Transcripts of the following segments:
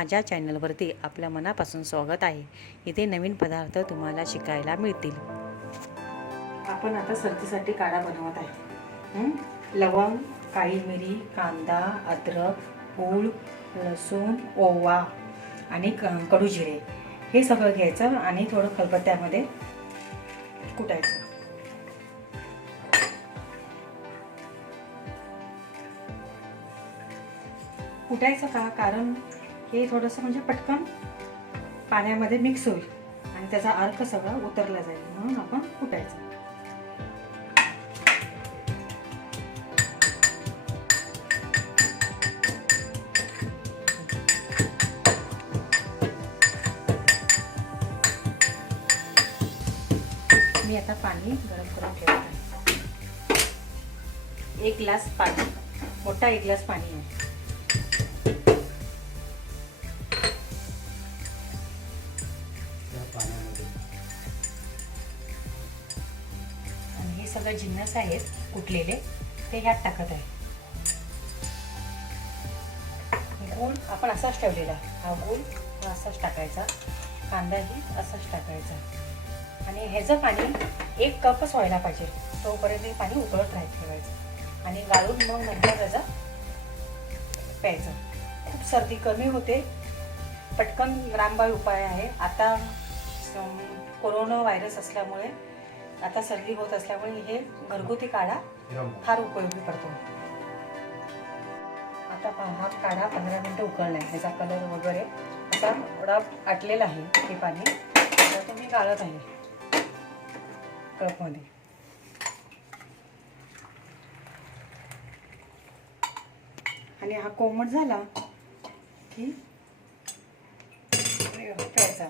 माझ्या चॅनलवरती आपल्या मनापासून स्वागत आहे। इथे नवीन पदार्थ तुम्हाला शिकायला मिळतील। आपण आता सर्दीसाठी काढा बनवत आहे। लवंग, काळी मिरी, कांदा, अद्रक, गूळ, लसूण, ओवा आणि कडू जिरे हे सगळं घ्यायचं आणि थोडं खलबत्त्यामध्ये कुटायचं। कुटायचं का? कारण हे थोडंसं म्हणजे पटकन पाण्यामध्ये मिक्स होईल आणि त्याचा अर्क सगळा उतरला जाईल, म्हणून आपण कुटायचं। मी आता पाणी गरम करून ठेवत आहे। 1 ग्लास पाणी, मोठा 1 ग्लास पाणी आहे। आणि हे सगळे जिन्नस आहेत कुटलेले ते ह्यात टाकत आहे। गूळ आपण असाच ठेवलेला, हा गूळ असाच टाकायचा, कांदाही असाच टाकायचा आणि ह्याचं पाणी 1 कपच व्हायला पाहिजे, तोपर्यंत हे पाणी उकळत ठेवायचं आणि गाळून मग नंतर त्याचा प्यायचं। खूप सर्दी कमी होते, पटकन रामबाण उपाय आहे। आता कोरोना व्हायरस असल्यामुळे, आता सर्दी होत असल्यामुळे हे घरगुती काढा फार उपयोगी पडतो। आता हा काढा 15 मिनिटं उकळलाय, ह्याचा कलर वगैरे असा थोडा आटलेला आहे हे पाणी। आता तुम्ही गाळत आहे कपमध्ये आणि हा कोमट झाला की प्यायचा,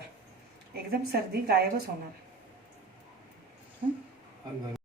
एकदम सर्दी गायबच होणार।